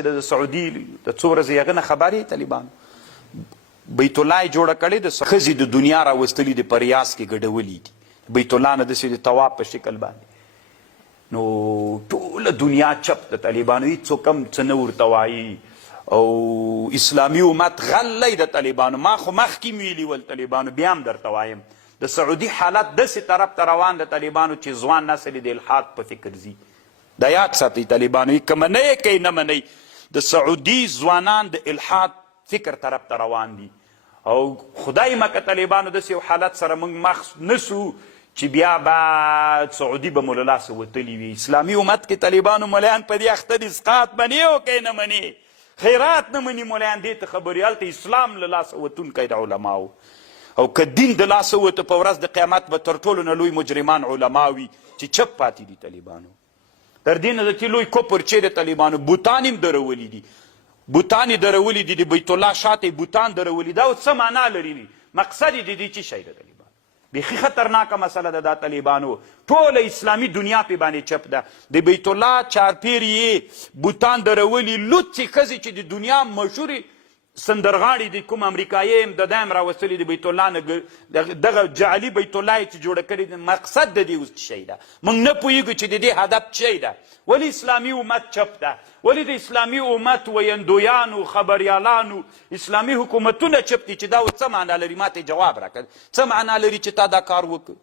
د سعودي د څو ورځې هغه نه خبر یې طالبانو بیت الله یې جوړه کړې د ښځې د دنیا راوستلي د په ریاض کې ګډولي دي بیت الله نه داسې د طواف په شکل باندې نو ټوله دنیا چپ د طالبانو هېڅوک هم څه نه ورته وایي او اسلامي امت غلی د طالبانو ما خو مخکې ویلي ول طالبانو بیا هم درته وایم د سعودي حالت داسې طرف ته روان د طالبانو چې ځوان نسل د الحاد په فکر ځي دا یاد ساتئ طالبانو که منئ کوي نه منئ د سعودي ځوانان د الحاد فکر طرف ته روان دي او خدای مکه طالبانو داسې یو حالت سره موږ مخ نسو چې بیا به سعودي به مو له لاسه وتلي وي اسلامي امت کې طالبانو ملیان په دې اخته دي اسقاط منې او که نه منې خیرات نه مني ملیان دې ته خبرې هلته اسلام له لاسه وتونکی د علماو او که دین د لاسه وته په ورځ د قیامت به تر ټولو نه لوی مجرمان علما وي چې چپ پاتې دي طالبانو تر دې نه د دې لوی کفر چې د طالبانو بوتان هم درولي دي بوتان یې درولي دي د بیت الله شاته بوتان درولي دا اوس څه معنا لري مقصد یې د دې څه شی د طالبانو بیخي خطرناکه مسله ده دا طالبانو ټوله اسلامي دنیا پې باندې چپ ده د بیت الله چارپیر یې بوتان درولي لوڅې ښځې چې د دنیا مشهورې سندرغاړي د کوم امریکایي هم د دا هم راوستلي د بیت الله نه دغه جعلي بیت الله یې چې جوړه کړې ده مقصد د دې اوس څه شی ده موږ نه پوهېږو چې د دې هدف څه شی ده ولې اسلامي امت چپ ده ولې د اسلامي امت ویندویانو خبریالانو اسلامي حکومتونه چپ دي چې دا اوس څه معنا لري ما ته جواب راکړه څه معنا لري چې تا دا کار وکړ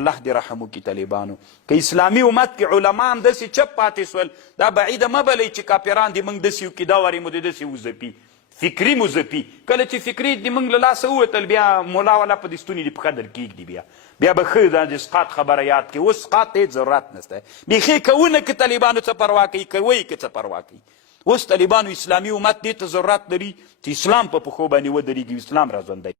الله دې رحم وکړي طالبانو که اسلامي امت کې علما هم داسې چپ پاتې سول دا بعیده مه بلئ چې کافران دې موږ داسې وکړي دا وارې مو دې داسې وځپي فکري مزپي کله چې فکري د موږ له لاسه ووتل بیا مولا والا په دې ستوني دې په قدر کېږدي بیا به ښه دا د اسقاط خبره یاد کړي اوس اسقاط ته هېڅ ضرورت نشته بیخي کوونه که طالبانو څه پروا کوي کوئ که څه پروا کوي اوس طالبانو اسلامي امت دې ته ضرورت لري چې اسلام په پښو باندې ودرېږي اسلام را ژوندی